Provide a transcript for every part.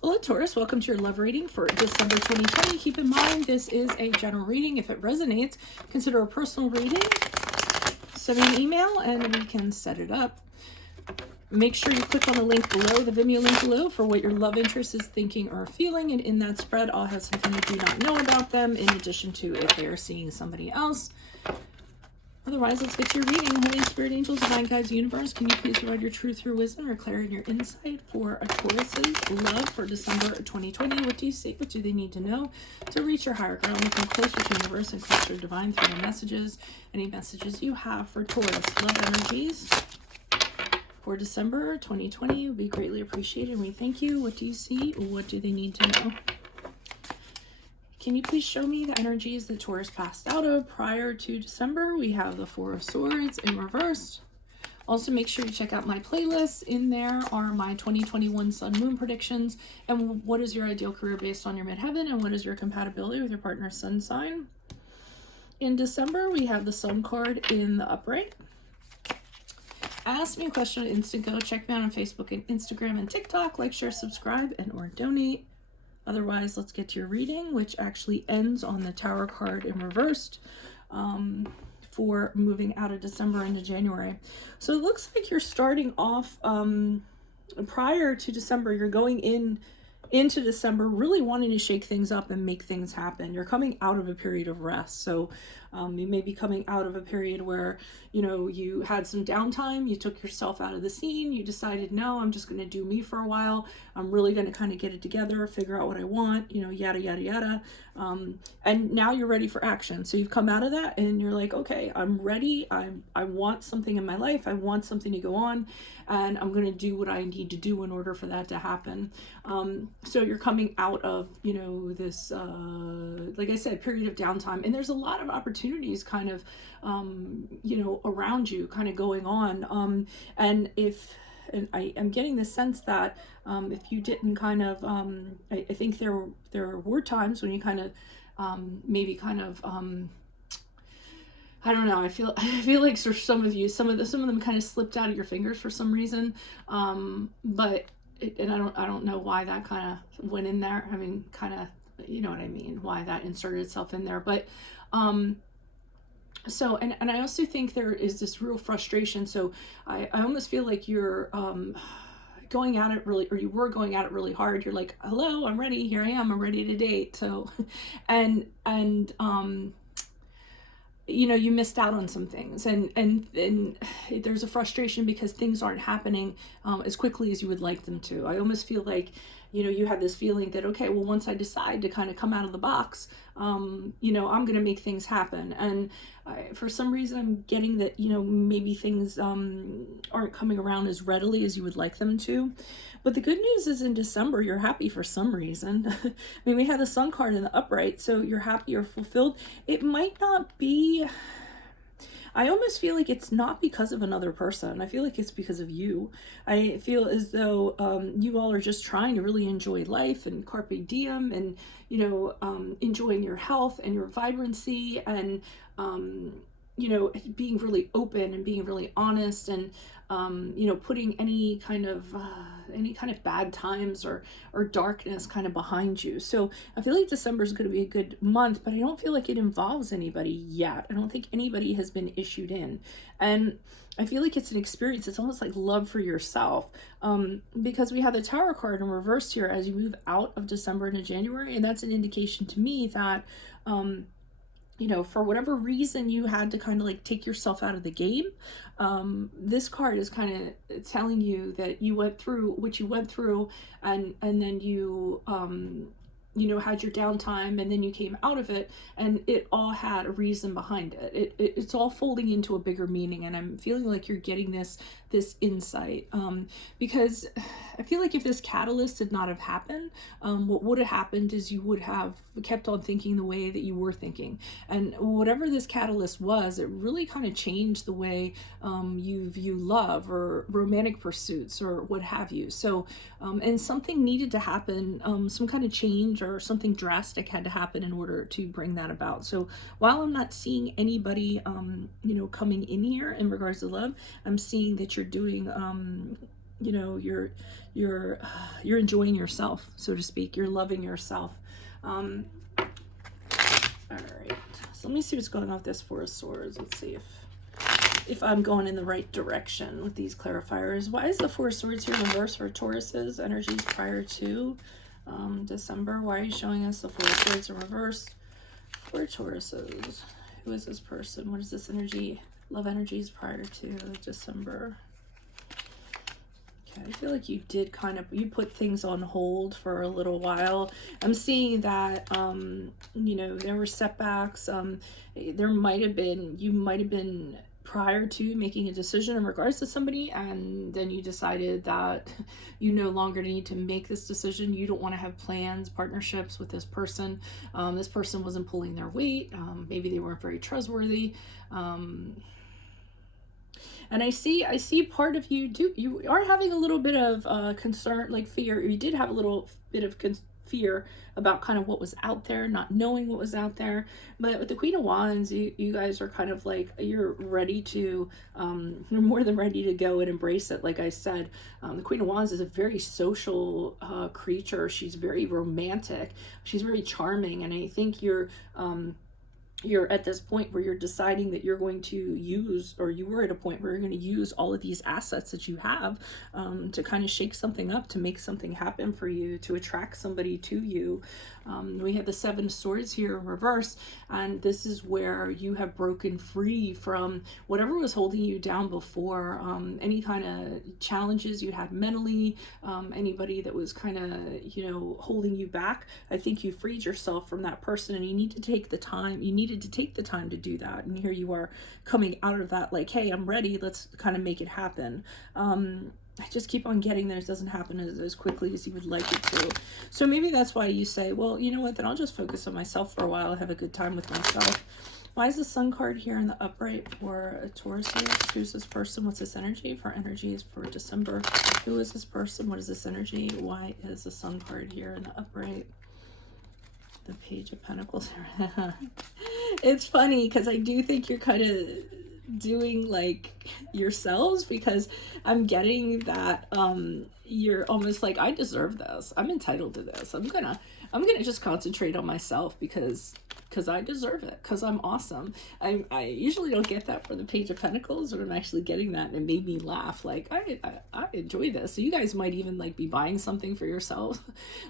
Hello, Taurus. Welcome to your love reading for December 2020. Keep in mind, this is a general reading. If it resonates, consider a personal reading. Send me an email and we can set it up. Make sure you click on the link below, the Vimeo link below, for what your love interest is thinking or feeling. And in that spread, I'll have something you do not know about them, in addition to if they are seeing somebody else. Otherwise, let's get to your reading. Holy Spirit, angels, divine guides, universe, can you please provide your truth, your wisdom, or clarity and your insight for a Taurus's love for December 2020? What do you see? What do they need to know to reach your higher ground, looking closer to universe and closer to divine through your messages? Any messages you have for Taurus love energies for December 2020 would be greatly appreciated. We thank you. What do you see? What do they need to know? Can you please show me the energies that Taurus passed out of prior to December? We have the Four of Swords in reverse. Also, make sure you check out my playlists. In there are my 2021 Sun Moon predictions and what is your ideal career based on your midheaven and what is your compatibility with your partner's sun sign. In December, we have the Sun card in the upright. Ask me a question on Instant Go. Check me out on Facebook and Instagram and TikTok. Like, share, subscribe, and or donate. Otherwise, let's get to your reading, which actually ends on the Tower card in reversed for moving out of December into January. So it looks like you're starting off prior to December. You're going into December really wanting to shake things up and make things happen. You're coming out of a period of rest. So you may be coming out of a period where, you know, you had some downtime, you took yourself out of the scene, you decided, no, I'm just going to do me for a while. I'm really going to kind of get it together, figure out what I want, you know, yada, yada, yada. And now you're ready for action. So you've come out of that and you're like, okay, I'm ready. I want something in my life. I want something to go on, and I'm going to do what I need to do in order for that to happen. So you're coming out of, you know, this, like I said, period of downtime, and there's a lot of opportunities kind of, you know, around you kind of going on. And I am getting the sense that if you didn't kind of, I think there were times when you kind of maybe kind of, I don't know. I feel like for some of you, some of them kind of slipped out of your fingers for some reason. But and I don't know why that kind of went in there. I mean, kind of, you know what I mean, why that inserted itself in there. But so, and I also think there is this real frustration. So I almost feel like you're going at it really, or you were going at it really hard. You're like, hello, I'm ready. Here I am. I'm ready to date. So, and you know, you missed out on some things, and there's a frustration because things aren't happening as quickly as you would like them to. I almost feel like, you know, you had this feeling that, okay, well, once I decide to kind of come out of the box, you know, I'm going to make things happen. And for some reason, I'm getting that, you know, maybe things aren't coming around as readily as you would like them to. But the good news is in December, you're happy for some reason. I mean, we had the Sun card in the upright, so you're happy or fulfilled. It might not be, I almost feel like it's not because of another person. I feel like it's because of you. I feel as though you all are just trying to really enjoy life and carpe diem, and, you know, enjoying your health and your vibrancy, and, you know, being really open and being really honest, and, you know, putting any kind of bad times or darkness kind of behind you. So I feel like December is going to be a good month, but I don't feel like it involves anybody yet. I don't think anybody has been issued in. And I feel like it's an experience. It's almost like love for yourself, because we have the Tower card in reverse here as you move out of December into January. And that's an indication to me that, you know, for whatever reason you had to kind of like take yourself out of the game. This card is kind of telling you that you went through what you went through, and then you, you know, had your downtime, and then you came out of it, and it all had a reason behind it. It's all folding into a bigger meaning, and I'm feeling like you're getting this insight, because I feel like if this catalyst did not have happened, what would have happened is you would have kept on thinking the way that you were thinking, and whatever this catalyst was, it really kind of changed the way you view love or romantic pursuits or what have you. So and something needed to happen, some kind of change or something drastic had to happen in order to bring that about. So while I'm not seeing anybody you know, coming in here in regards to love, I'm seeing that you're doing you know, you're enjoying yourself, so to speak. You're loving yourself. All right, so let me see what's going on with this Four of Swords. Let's see if I'm going in the right direction with these clarifiers. Why is the Four of Swords here in reverse for Taurus's energies prior to December? Why are you showing us the Four of Swords in reverse for Tauruses? Who is this person? What is this energy? Love energies prior to December. Okay, I feel like you did kind of, you put things on hold for a little while. I'm seeing that, you know, there were setbacks. There might have been, you might have been prior to making a decision in regards to somebody, and then you decided that you no longer need to make this decision. You don't want to have plans, partnerships with this person. This person wasn't pulling their weight. Maybe they weren't very trustworthy. And I see part of you are having a little bit of concern, like fear. You did have a little bit of fear about kind of what was out there, not knowing what was out there. But with the Queen of Wands, you guys are kind of like, you're ready to, you're more than ready to go and embrace it. Like I said, the Queen of Wands is a very social creature. She's very romantic. She's very charming. And I think you're at this point where you're deciding that you're going to use, or you were at a point where you're going to use all of these assets that you have to kind of shake something up, to make something happen for you, to attract somebody to you. We have the Seven of Swords here in reverse, and this is where you have broken free from whatever was holding you down before, any kind of challenges you had mentally, anybody that was kind of, you know, holding you back. I think you freed yourself from that person, and you need to take the time. You needed to take the time to do that, and here you are coming out of that like, hey, I'm ready, let's kind of make it happen. I just keep on getting there. It doesn't happen as quickly as you would like it to. So maybe that's why you say, well, you know what, then I'll just focus on myself for a while, have a good time with myself. Why is the Sun card here in the upright for a Taurus? Who's this person? What's this energy? For energies for December. Who is this person? What is this energy? Why is the Sun card here in the upright? The Page of Pentacles. It's funny because I do think you're kind of doing like yourselves, because I'm getting that you're almost like, I deserve this, I'm entitled to this, I'm gonna just concentrate on myself because I deserve it, because I'm awesome. I usually don't get that for the Page of Pentacles, but I'm actually getting that, and it made me laugh. Like I enjoy this. So you guys might even like be buying something for yourself,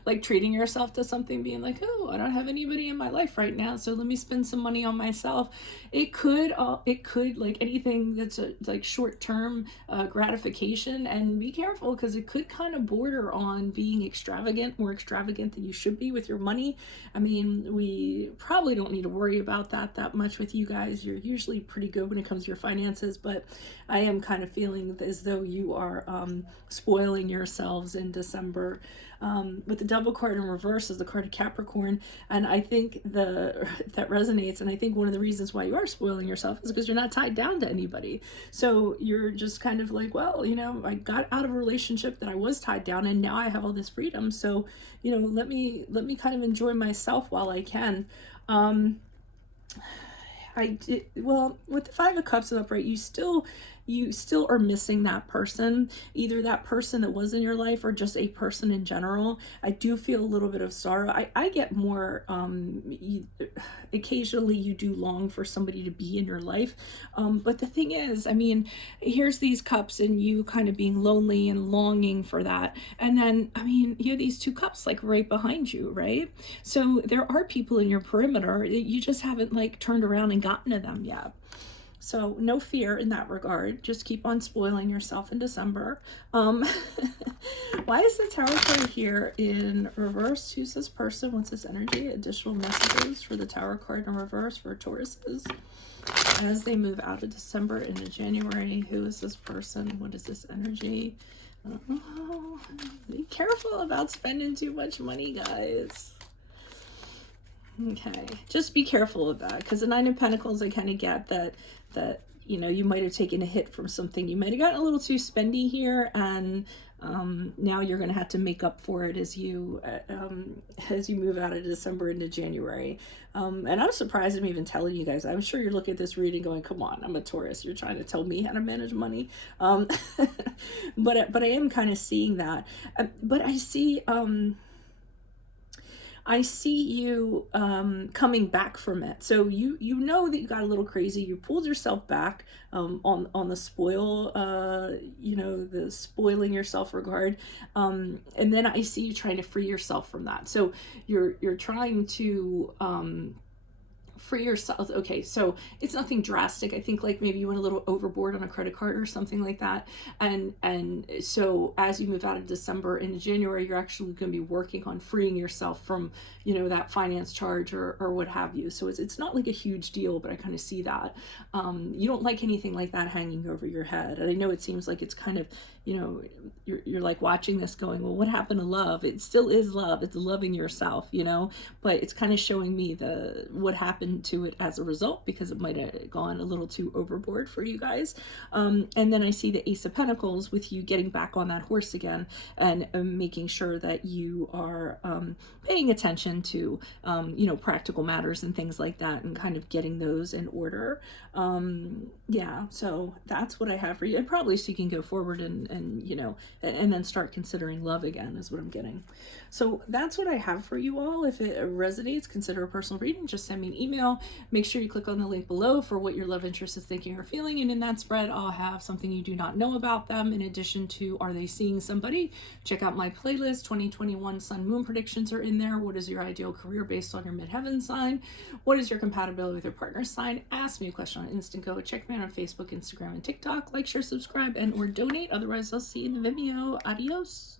like treating yourself to something, being like, oh, I don't have anybody in my life right now, so let me spend some money on myself. It could like anything that's like short-term gratification, and be careful because it could kind of border on being extravagant, more extravagant than you should be with your money. I mean, we probably don't need to worry about that much with you guys. You're usually pretty good when it comes to your finances, but I am kind of feeling as though you are spoiling yourselves in December. With the Devil card in reverse is the card of Capricorn, and I think that resonates, and I think one of the reasons why you are spoiling yourself is because you're not tied down to anybody. So you're just kind of like, well, you know, I got out of a relationship that I was tied down, and now I have all this freedom, so, you know, let me kind of enjoy myself while I can. Well, with the Five of Cups upright, you still are missing that person, either that person that was in your life or just a person in general. I do feel a little bit of sorrow. I get more, occasionally you do long for somebody to be in your life. But the thing is, I mean, here's these cups and you kind of being lonely and longing for that. And then, I mean, you have these two cups like right behind you, right? So there are people in your perimeter that you just haven't like turned around and gotten to them yet. So no fear in that regard. Just keep on spoiling yourself in December. Why is the Tower card here in reverse? Who's this person? What's this energy? Additional messages for the Tower card in reverse for Tauruses. As they move out of December into January, who is this person? What is this energy? Oh, be careful about spending too much money, guys. Okay, just be careful of that, because the Nine of Pentacles, I kind of get that you know, you might have taken a hit from something. You might have gotten a little too spendy here, and Now you're going to have to make up for it as you move out of December into January. And I'm surprised I'm even telling you guys. I'm sure you're looking at this reading going, come on, I'm a Taurus. You're trying to tell me how to manage money. But I am kind of seeing that. But I see you coming back from it. So you know that you got a little crazy. You pulled yourself back on the spoil, the spoiling yourself regard. And then I see you trying to free yourself from that. So you're trying to free yourself. Okay, so it's nothing drastic. I think like maybe you went a little overboard on a credit card or something like that. And so as you move out of December into January, you're actually going to be working on freeing yourself from, that finance charge or what have you. So it's not like a huge deal, but I kind of see that. You don't like anything like that hanging over your head. And I know it seems like it's kind of, you're like watching this going, well, what happened to love? It still is love. It's loving yourself, but it's kind of showing me what happened to it as a result, because it might have gone a little too overboard for you guys. And then I see the Ace of Pentacles with you getting back on that horse again and making sure that you are paying attention to, practical matters and things like that, and kind of getting those in order. So that's what I have for you. And probably so you can go forward and then start considering love again is what I'm getting. So that's what I have for you all. If it resonates, consider a personal reading. Just send me an email. Make sure you click on the link below for what your love interest is thinking or feeling. And in that spread, I'll have something you do not know about them. In addition to, are they seeing somebody? Check out my playlist. 2021 Sun Moon predictions are in there. What is your ideal career based on your midheaven sign? What is your compatibility with your partner's sign? Ask me a question on Instant Go. Check me out on Facebook, Instagram, and TikTok. Like, share, subscribe, and or donate. Otherwise, I'll see you in the Vimeo. Adios.